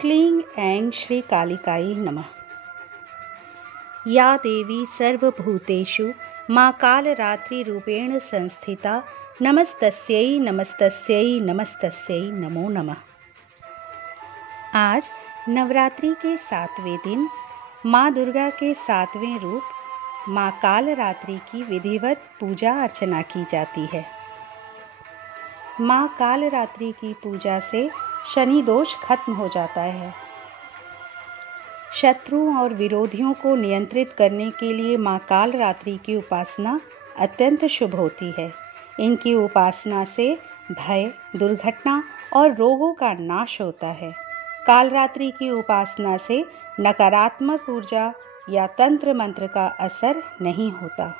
क्लीं ऐं श्री कालिकायै नमः। या देवी सर्वभूतेषु मां कालरात्रिरूपेण संस्थिता नमस्तस्यै नमस्तस्यै नमस्तस्यै नमो नमः। आज नवरात्रि के 7वें दिन मां दुर्गा के 7वें रूप मां कालरात्रि की विधिवत पूजा अर्चना की जाती है। मां कालरात्रि की पूजा से शनि दोष खत्म हो जाता है। शत्रुओं और विरोधियों को नियंत्रित करने के लिए मां कालरात्रि की उपासना अत्यंत शुभ होती है। इनकी उपासना से भय, दुर्घटना और रोगों का नाश होता है। कालरात्रि की उपासना से नकारात्मक ऊर्जा या तंत्र मंत्र का असर नहीं होता।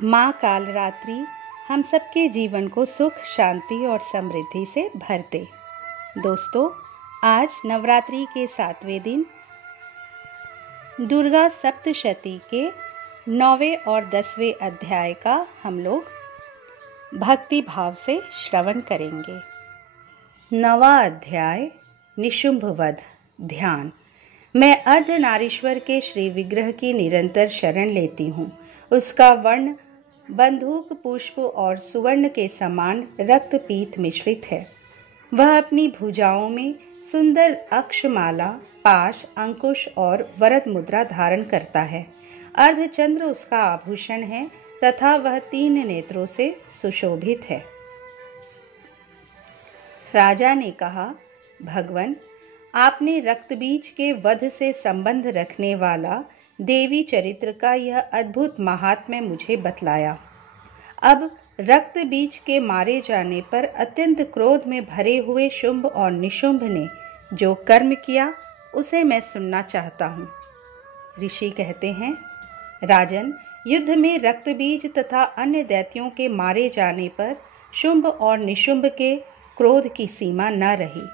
मां कालरात्रि हम सबके जीवन को सुख, शांति और समृद्धि से भरते। दोस्तों, आज नवरात्रि के 7वें दिन दुर्गा सप्तशती के 9वें और 10वें अध्याय का हम लोग भक्ति भाव से श्रवण करेंगे। 9वां अध्याय निशुंभ वध। ध्यान। मैं अर्धनारीश्वर के श्री विग्रह की निरंतर शरण लेती हूँ। उसका वर्ण बंदूक, पुष्प और सुवर्ण के समान रक्तपीत मिश्रित है। वह अपनी भुजाओं में सुंदर अक्षमाला, पाश, अंकुश और वरद मुद्रा धारण करता है। अर्धचंद्र उसका आभूषण है तथा वह 3 नेत्रों से सुशोभित है। राजा ने कहा, भगवन, आपने रक्तबीज के वध से संबंध रखने वाला देवी चरित्र का यह अद्भुत महात्म्य मुझे बतलाया। अब रक्त बीज के मारे जाने पर अत्यंत क्रोध में भरे हुए शुंभ और निशुंभ ने जो कर्म किया उसे मैं सुनना चाहता हूँ। ऋषि कहते हैं, राजन, युद्ध में रक्त बीज तथा अन्य दैत्यों के मारे जाने पर शुंभ और निशुंभ के क्रोध की सीमा न रही।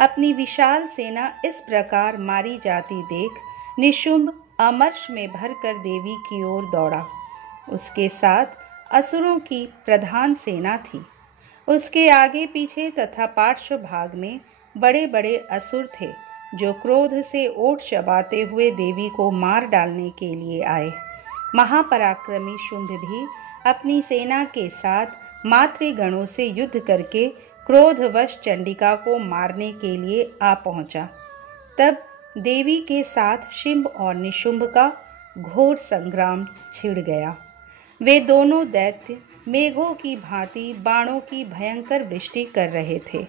अपनी विशाल सेना इस प्रकार मारी जाती देख निशुंभ अमर्ष में भरकर देवी की ओर दौड़ा। उसके साथ असुरों की प्रधान सेना थी। उसके आगे पीछे तथा पार्श्व भाग में बड़े बड़े असुर थे जो क्रोध से ओट चबाते हुए देवी को मार डालने के लिए आए। महापराक्रमी शुंभ भी अपनी सेना के साथ मातृगणों से युद्ध करके क्रोधवश चंडिका को मारने के लिए आ पहुंचा। तब देवी के साथ शुंभ और निशुंभ का घोर संग्राम छिड़ गया। वे दोनों दैत्य मेघों की भांति बाणों की भयंकर वृष्टि कर रहे थे।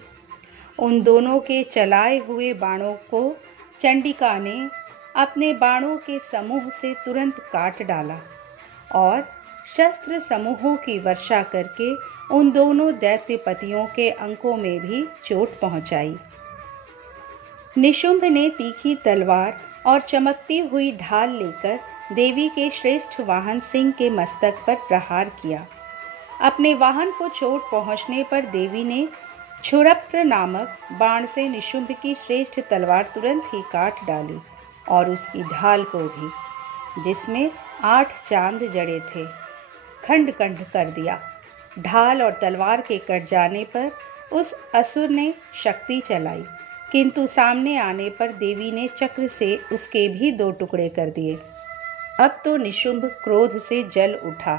उन दोनों के चलाए हुए बाणों को चंडिका ने अपने बाणों के समूह से तुरंत काट डाला और शस्त्र समूहों की वर्षा करके उन दोनों दैत्यपतियों के अंकों में भी चोट पहुंचाई। निशुंभ ने तीखी तलवार और चमकती हुई ढाल लेकर देवी के श्रेष्ठ वाहन सिंह के मस्तक पर प्रहार किया। अपने वाहन को चोट पहुंचने पर देवी ने क्षुरप्र नामक बाण से निशुंभ की श्रेष्ठ तलवार तुरंत ही काट डाली और उसकी ढाल को भी, जिसमें 8 चांद जड़े थे, खंड खंड कर दिया। ढाल और तलवार के कट जाने पर उस असुर ने शक्ति चलाई, किंतु सामने आने पर देवी ने चक्र से उसके भी 2 टुकड़े कर दिए। अब तो निशुंभ क्रोध से जल उठा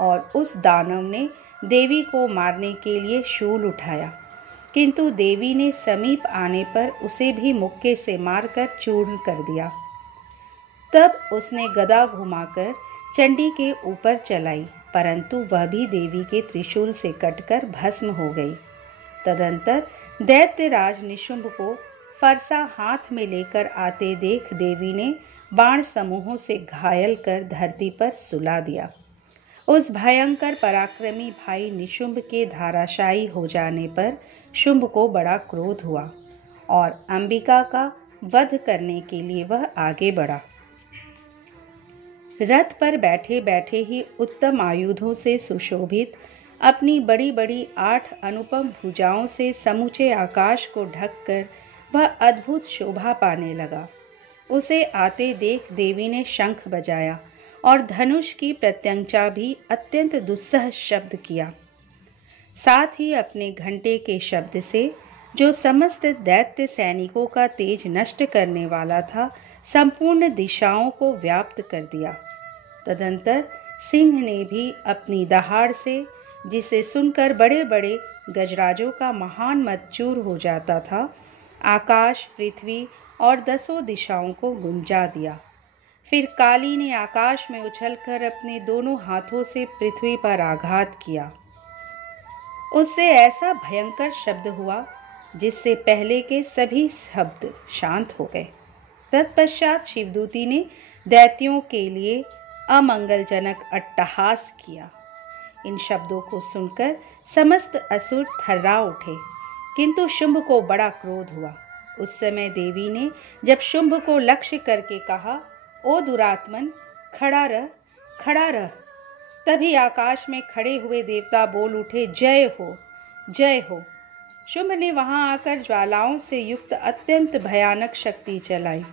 और उस दानव ने देवी को मारने के लिए शूल उठाया, किंतु देवी ने समीप आने पर उसे भी मुक्के से मारकर चूर्ण कर दिया। तब उसने गदा घुमाकर चंडी के ऊपर चलाई, परंतु वह भी देवी के त्रिशूल से कटकर भस्म हो गई। तदंतर दैत्यराज निशुंभ को फरसा हाथ में लेकर आते देख देवी ने बाण समूहों से घायल कर धरती पर सुला दिया। उस भयंकर पराक्रमी भाई निशुंभ के धाराशायी हो जाने पर शुंभ को बड़ा क्रोध हुआ और अंबिका का वध करने के लिए वह आगे बढ़ा। रथ पर बैठे बैठे ही उत्तम आयुधों से सुशोभित अपनी बड़ी बड़ी 8 अनुपम भुजाओं से समूचे आकाश को ढककर वह अद्भुत शोभा पाने लगा। उसे आते देख देवी ने शंख बजाया और धनुष की प्रत्यंचा भी अत्यंत दुस्सह शब्द किया। साथ ही अपने घंटे के शब्द से जो समस्त दैत्य सैनिकों का तेज नष्ट करने वाला था, संपूर्ण दिशाओं को व्याप्त कर दिया। तदंतर सिंह ने भी अपनी दहाड़ से, जिसे सुनकर बड़े बड़े गजराजों का महान मद चूर हो जाता था, आकाश, पृथ्वी और 10 दिशाओं को गुंजा दिया। फिर काली ने आकाश में उछलकर अपने दोनों हाथों से पृथ्वी पर आघात किया। उससे ऐसा भयंकर शब्द हुआ जिससे पहले के सभी शब्द शांत हो गए। तत्पश्चात शिवदूती ने दैत्यों के लिए अमंगलजनक अट्टहास किया। इन शब्दों को सुनकर समस्त असुर थर्रा उठे, किंतु शुंभ को बड़ा क्रोध हुआ। उस समय देवी ने जब शुंभ को लक्ष्य करके कहा, ओ दुरात्मन, खड़ा रह, खड़ा रह, तभी आकाश में खड़े हुए देवता बोल उठे, जय हो, जय हो। शुंभ ने वहां आकर ज्वालाओं से युक्त अत्यंत भयानक शक्ति चलाई।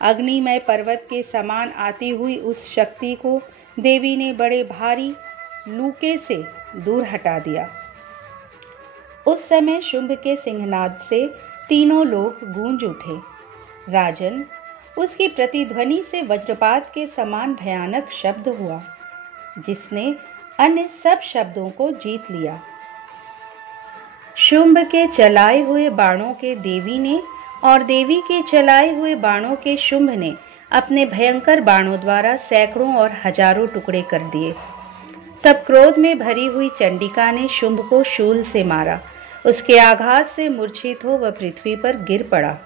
अग्निमय पर्वत के समान आती हुई उस शक्ति को देवी ने बड़े भारी लूके से दूर हटा दिया। उस समय शुंभ के सिंहनाद से तीनों लोग गूंज उठे। राजन, उसकी प्रतिध्वनि से वज्रपात के समान भयानक शब्द हुआ, जिसने अन्य सब शब्दों को जीत लिया। शुंभ के चलाए हुए बाणों के देवी ने और देवी के चलाए हुए बाणों के शुंभ ने अपने भयंकर बाणों द्वारा सैकड़ों और हजारों टुकड़े कर दिए। तब क्रोध में भरी हुई चंडिका ने शुंभ को शूल से मारा। उसके आघात से मूर्छित हो वह पृथ्वी पर गिर पड़ा।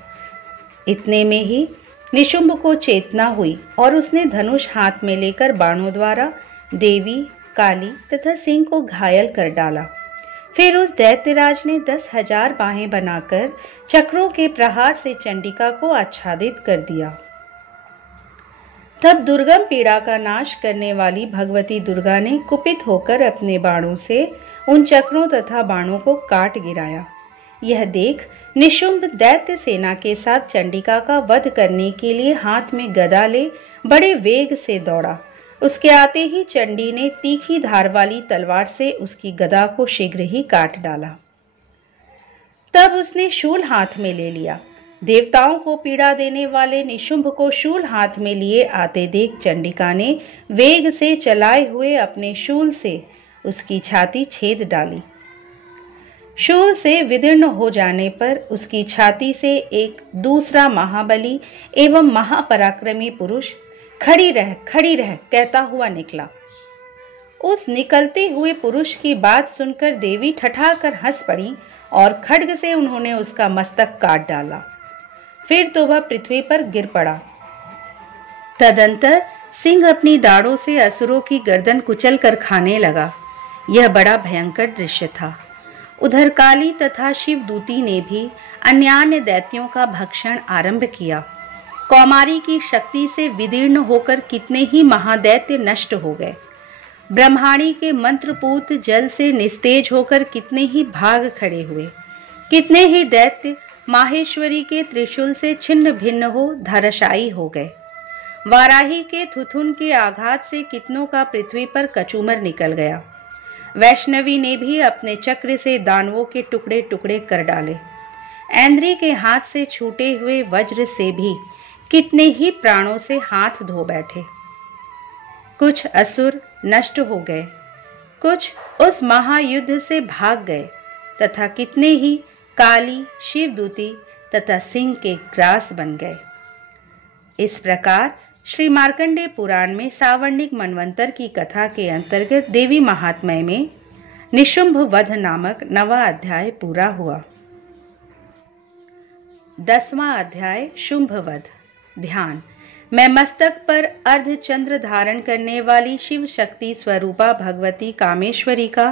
इतने में ही निशुंभ को चेतना हुई और उसने धनुष हाथ में लेकर बाणों द्वारा देवी, काली तथा सिंह को घायल कर डाला। फिर उस दैत्यराज ने 10,000 बाहें बनाकर चक्रों के प्रहार से चंडिका को आच्छादित कर दिया। तब दुर्गम पीड़ा का नाश करने वाली भगवती दुर्गा ने कुपित होकर अपने बाणों से उन चक्रों तथा बाणों को काट गिराया। यह देख निशुंभ दैत्य सेना के साथ चंडिका का वध करने के लिए हाथ में गदा ले बड़े वेग से दौड़ा। उसके आते ही चंडी ने तीखी धार वाली तलवार से उसकी गदा को शीघ्र ही काट डाला। तब उसने शूल हाथ में ले लिया। देवताओं को पीड़ा देने वाले निशुंभ को शूल हाथ में लिए आते देख चंडिका ने वेग से चलाए हुए अपने शूल से उसकी छाती छेद डाली। शूल से विदीर्ण हो जाने पर उसकी छाती से एक दूसरा महाबली एवं महापराक्रमी पुरुष खड़ी रह कहता हुआ निकला। उस निकलते हुए पुरुष की बात सुनकर देवी ठठाकर हंस पड़ी और खड्ग से उन्होंने उसका मस्तक काट डाला। फिर तो वह पृथ्वी पर गिर पड़ा। तदंतर सिंह अपनी दाढ़ों से असुरों की गर्दन कुचल कर खाने लगा। यह बड़ा भयंकर दृश्य था। उधर काली तथा शिवदूती ने भी अन्यान्य दैत्यों का भक्षण आरंभ किया। कौमारी की शक्ति से विदीर्ण होकर कितने ही महादैत्य नष्ट हो गए। ब्रह्माणी के मंत्रपूत जल से निस्तेज होकर कितने ही भाग खड़े हुए। कितने ही दैत्य माहेश्वरी के त्रिशूल से छिन्न भिन्न हो धराशायी हो गए। वाराही के थुथुन के आघात से कितनों का पृथ्वी पर कचूमर निकल गया। वैष्णवी ने भी अपने चक्र से दानवों के टुकड़े टुकड़े कर डाले। ऐन्द्री के हाथ से छूटे हुए वज्र से भी कितने ही प्राणों से हाथ धो बैठे। कुछ असुर नष्ट हो गए, कुछ उस महायुद्ध से भाग गए तथा कितने ही काली, शिवदूती तथा सिंह के ग्रास बन गए। इस प्रकार श्री मार्कंडेय पुराण में सावर्णिक मनवंतर की कथा के अंतर्गत देवी महात्म्य में निशुंभ वध नामक 9वां अध्याय पूरा हुआ। 10वां अध्याय शुंभ वध। ध्यान। मैं मस्तक पर अर्ध चंद्र धारण करने वाली शिव शक्ति स्वरूपा भगवती कामेश्वरी का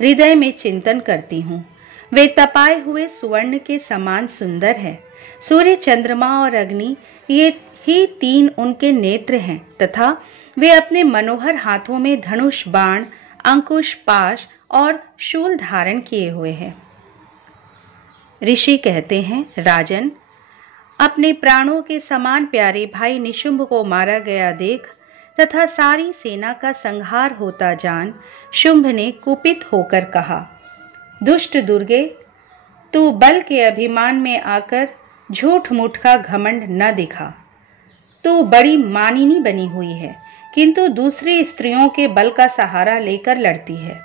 हृदय में चिंतन करती हूँ। वे तपाए हुए सुवर्ण के समान सुंदर है। सूर्य, चंद्रमा और अग्नि ये ही 3 उनके नेत्र हैं तथा वे अपने मनोहर हाथों में धनुष, बाण, अंकुश, पाश और शूल धारण किए हुए हैं। ऋषि कहते हैं, राजन, अपने प्राणों के समान प्यारे भाई निशुंभ को मारा गया देख तथा सारी सेना का संहार होता जान शुंभ ने कुपित होकर कहा, दुष्ट दुर्गे, तू बल के अभिमान में आकर झूठ मूठ का घमंड न दिखा। तू बड़ी मानिनी बनी हुई है, किंतु दूसरी स्त्रियों के बल का सहारा लेकर लड़ती है।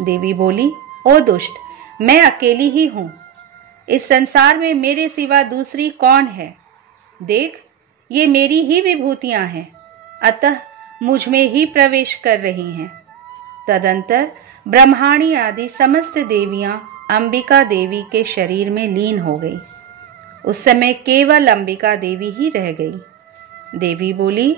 देवी बोली, ओ दुष्ट, मैं अकेली ही हूं। इस संसार में मेरे सिवा दूसरी कौन है? देख, ये मेरी ही विभूतियां हैं, अतः मुझ में ही प्रवेश कर रही हैं। तदंतर ब्रह्माणी आदि समस्त देवियां अंबिका देवी के शरीर में लीन हो गई। उस समय केवल अंबिका देवी ही रह गई। देवी बोली,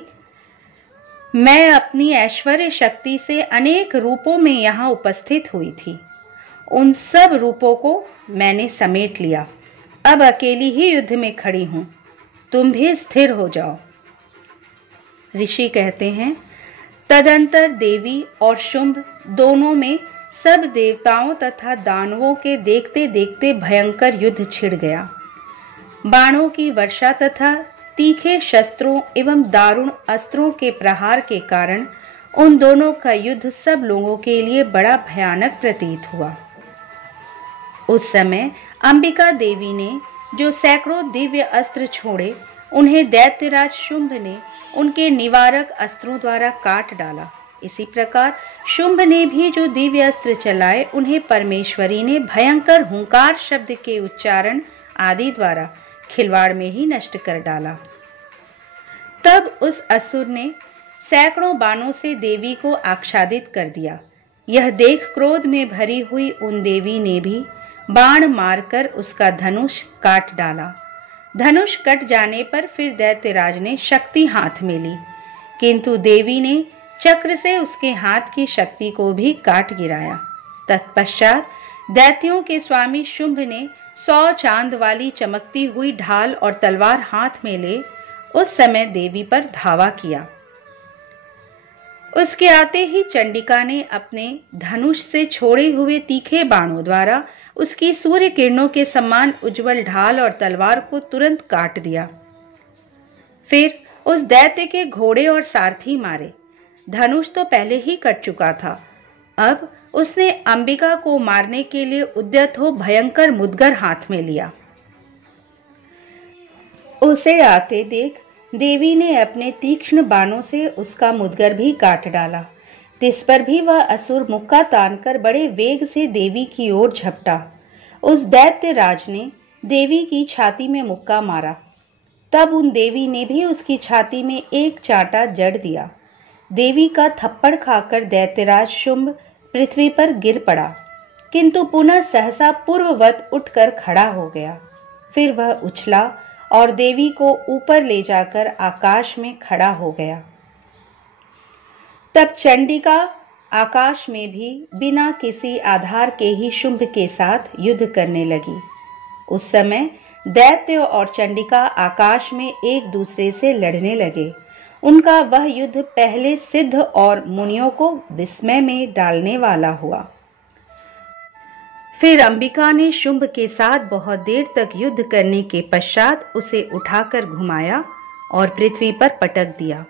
मैं अपनी ऐश्वर्य शक्ति से अनेक रूपों में यहाँ उपस्थित हुई थी। उन सब रूपों को मैंने समेट लिया। अब अकेली ही युद्ध में खड़ी हूं। तुम भी स्थिर हो जाओ। ऋषि कहते हैं, तदंतर देवी और शुंभ दोनों में सब देवताओं तथा दानवों के देखते देखते भयंकर युद्ध छिड़ गया। बाणों की वर्षा तथा तीखे शस्त्रों एवं दारुण अस्त्रों के प्रहार के कारण उन दोनों का युद्ध सब लोगों के लिए बड़ा भयानक प्रतीत हुआ। उस समय अंबिका देवी ने जो सैकड़ों दिव्य अस्त्र छोड़े, उन्हें दैत्यराज शुंभ ने उनके निवारक अस्त्रों द्वारा काट डाला। इसी प्रकार शुंभ ने भी जो दिव्य अस्त्र चलाए, उन्हें परमेश्वरी ने भयंकर हुंकार शब्द के उच्चारण आदि द्वारा खिलवाड़ में ही नष्ट कर डाला। तब उस असुर ने सैकड़ों बाणों से देवी को आच्छादित कर दिया। यह देख क्रोध में भरी हुई उन देवी ने भी बाण मारकर उसका धनुष काट डाला। धनुष कट जाने पर फिर दैत्यराज ने शक्ति हाथ में ली, किंतु देवी ने चक्र से उसके हाथ की शक्ति को भी काट गिराया। तत्पश्चात दैत्यों के स्वामी शुंभ ने 100 चांद वाली चमकती हुई ढाल और तलवार हाथ में ले उस समय देवी पर धावा किया। उसके आते ही चंडिका ने अपने धनुष से छोड़े हुए तीखे बाणों द्वारा उसकी सूर्य किरणों के समान उज्जवल ढाल और तलवार को तुरंत काट दिया। फिर उस दैत्य के घोड़े और सारथी मारे। धनुष तो पहले ही कट चुका था। अब उसने अंबिका को मारने के लिए उद्यत हो भयंकर मुदगर हाथ में लिया। उसे आते देख देवी ने अपने तीक्ष्ण बाणों से उसका मुदगर भी काट डाला। तिस पर भी वह असुर मुक्का तानकर बड़े वेग से देवी की ओर झपटा। उस दैत्य राज ने देवी की छाती में मुक्का मारा। तब उन देवी ने भी उसकी छाती में एक चांटा जड़ दिया। देवी का थप्पड़ खाकर दैत्यराज शुंभ पृथ्वी पर गिर पड़ा, किंतु पुनः सहसा पूर्ववत उठकर खड़ा हो गया। फिर वह उछला और देवी को ऊपर ले जाकर आकाश में खड़ा हो गया। तब चंडिका आकाश में भी बिना किसी आधार के ही शुंभ के साथ युद्ध करने लगी। उस समय दैत्य और चंडिका आकाश में एक दूसरे से लड़ने लगे। उनका वह युद्ध पहले सिद्ध और मुनियों को विस्मय में डालने वाला हुआ। फिर अंबिका ने शुंभ के साथ बहुत देर तक युद्ध करने के पश्चात उसे उठाकर घुमाया और पृथ्वी पर पटक दिया।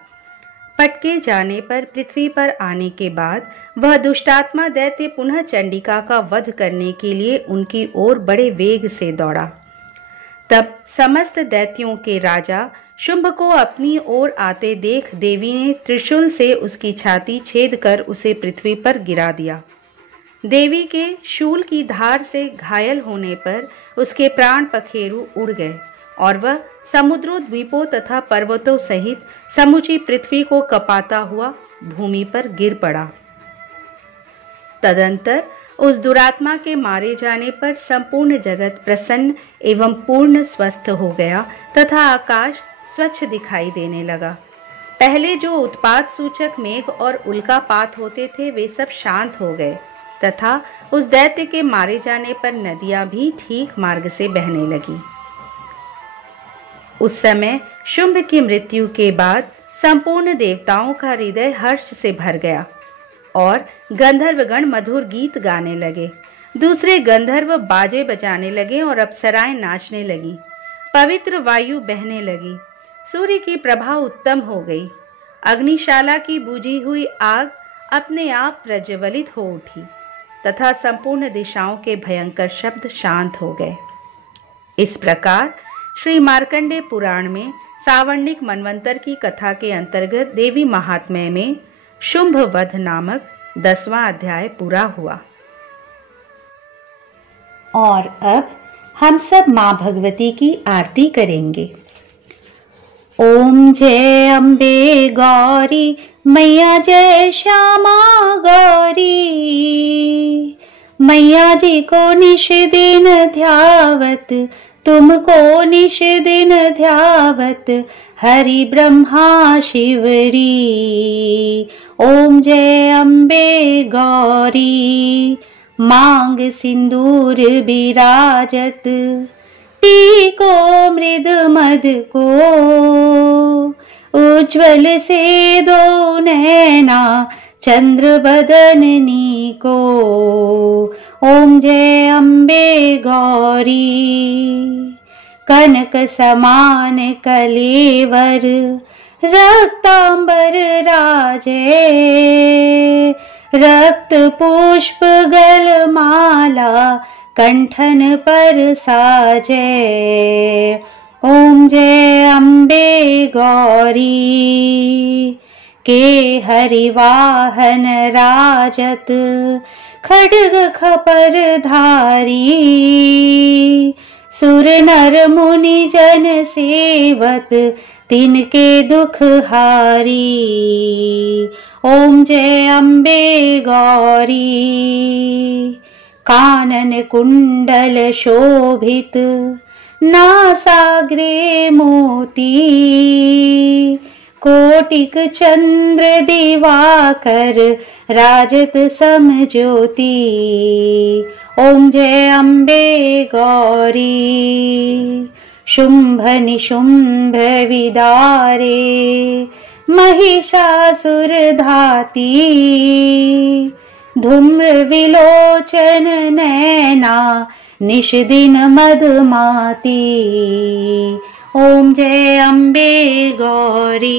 पटके जाने पर पृथ्वी पर आने के बाद वह दुष्टात्मा दैत्य पुनः चंडिका का वध करने के लिए उनकी ओर बड़े वेग से दौड़ा। तब समस्त दैत्यों के राजा शुंभ को अपनी ओर आते देख देवी ने त्रिशूल से उसकी छाती छेद कर उसे पृथ्वी पर गिरा दिया। देवी के शूल की धार से घायल होने पर उसके प्राण पखेरु उड़ गए और वह समुद्रों, द्वीपों तथा पर्वतों सहित समूची पृथ्वी को कपाता हुआ भूमि पर गिर पड़ा। तदंतर उस दुरात्मा के मारे जाने पर संपूर्ण जगत प्रसन्न एवं पूर्ण स्वस्थ हो गया तथा आकाश स्वच्छ दिखाई देने लगा। पहले जो उत्पात सूचक मेघ और उल्कापात होते थे वे सब शांत हो गए तथा उस दैत्य के मारे जाने पर नदियां भी ठीक मार्ग से बहने लगी। उस समय शुंभ की मृत्यु के बाद संपूर्ण देवताओं का हृदय हर्ष से भर गया और गंधर्वगण मधुर गीत गाने लगे। दूसरे गंधर्व बाजे बजाने लगे और अप्सराएं नाचने लगी। पवित्र वायु बहने लगी। सूर्य की प्रभा उत्तम हो गई। अग्निशाला की बुझी हुई आग अपने आप प्रज्वलित हो उठी। तथा संपूर्ण दिशाओं के भयंकर शब्द शांत हो गए। इस प्रकार श्री मार्कंडेय पुराण में सावर्णिक मनवंतर की कथा के अंतर्गत देवी महात्म्य में शुंभ वध नामक 10वां अध्याय पूरा हुआ। और अब हम सब मां भगवती की आरती करेंगे। ओम जय अम्बे गौरी मैया, जय श्यामा गौरी। मैया जी को निश दिन ध्यावत, तुमको निश दिन ध्यावत, हरि ब्रह्मा शिवरी। ओम जय अम्बे गौरी, मांग सिंदूर विराजत, टीको मृद मद को, उज्ज्वल से दो नैना चंद्र बदननी को। ओम जय अम्बे गौरी, कनक समान कलेवर, रक्तांबर राजे, रक्त पुष्प गल माला कंठन पर साजे। ओम जय अम्बे गौरी, के हरिवाहन राजत, खड्ग खपर धारी, सुर नर मुनि जन सेवत, तिनके दुख हारी। ओम जय अम्बे गौरी, कानन कुंडल शोभित, नासाग्रे मोती, कोटिक चंद्र दिवाकर, राजत समज्योति। ओम जय अम्बे गौरी, शुंभ निशुंभ विदारे, महिषासुर धाती, धूम्र विलोचन नैना, निश दिन मधुमाती। ओम जय अम्बे गौरी,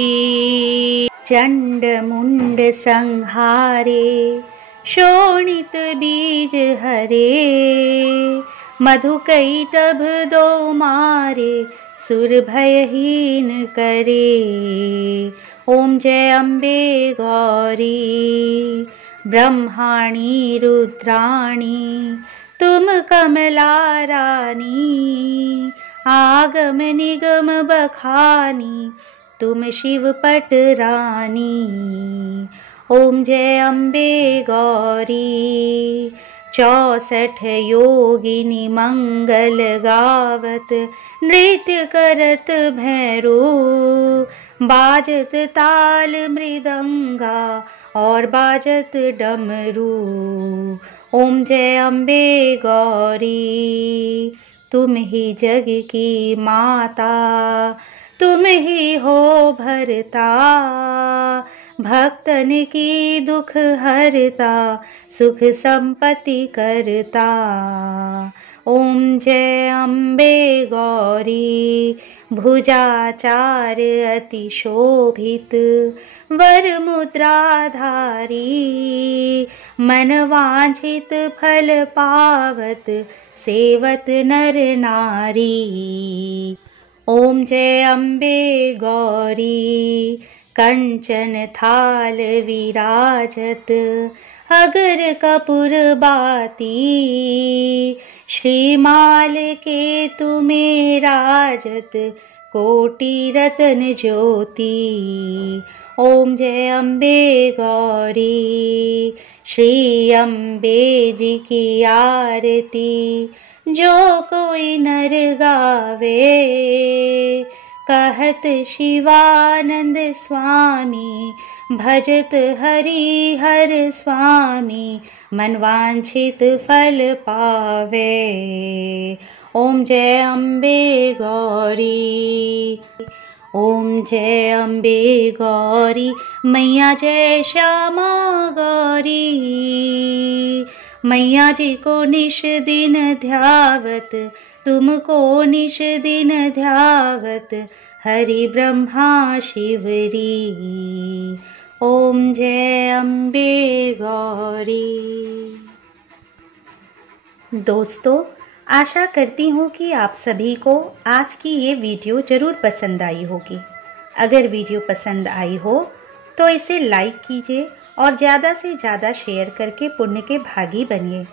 चंड मुंड संहारे, शोणित बीज हरे, मधुकैटभ दो मारे, सुर भयहीन करे। ओम जय अम्बे गौरी, ब्रह्माणी रुद्राणी, तुम कमला रानी, आगम निगम बखानी, तुम शिव पट रानी। ओम जय अम्बे गौरी, 64 योगिनी मंगल गावत, नृत्य करत भैरो, बाजत ताल मृदंगा, और बाजत डमरू। ओम जय अम्बे गौरी, तुम ही जग की माता, तुम ही हो भरता, भक्तन की दुख हरता, सुख संपत्ति करता। ओम जय अम्बे गौरी, भुजाचार अति शोभित, वर मुद्राधारी, मन वांछित फल पावत, सेवत नर नारी। ओम जय अम्बे गौरी, कंचन थाल विराजत, अगर कपूर बाती, श्रीमाल के तुम्हें राजत, कोटि रतन ज्योति। ओम जय अम्बे गौरी, श्री अम्बे जी की आरती, जो कोई नर गावे, कहत शिवानंद स्वामी, भजत हरि हर स्वामी, मन वांछित फल पावे। ओम जय अम्बे गौरी, ओम जय अम्बे गौरी, मैया जय श्यामा गौरी। मैया जी को निश दिन ध्यावत, तुमको निश दिन ध्यावत, हरि ब्रह्मा शिवरी। ओम जय अम्बे गौरी। दोस्तों, आशा करती हूँ कि आप सभी को आज की ये वीडियो ज़रूर पसंद आई होगी। अगर वीडियो पसंद आई हो तो इसे लाइक कीजिए और ज़्यादा से ज़्यादा शेयर करके पुण्य के भागी बनिए।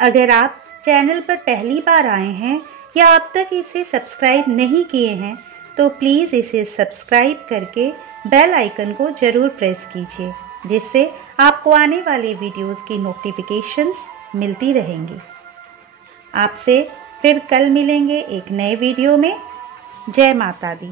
अगर आप चैनल पर पहली बार आए हैं या अब तक इसे सब्सक्राइब नहीं किए हैं तो प्लीज़ इसे सब्सक्राइब करके बेल आइकन को ज़रूर प्रेस कीजिए, जिससे आपको आने वाले वीडियोस की नोटिफिकेशंस मिलती रहेंगी। आपसे फिर कल मिलेंगे एक नए वीडियो में। जय माता दी।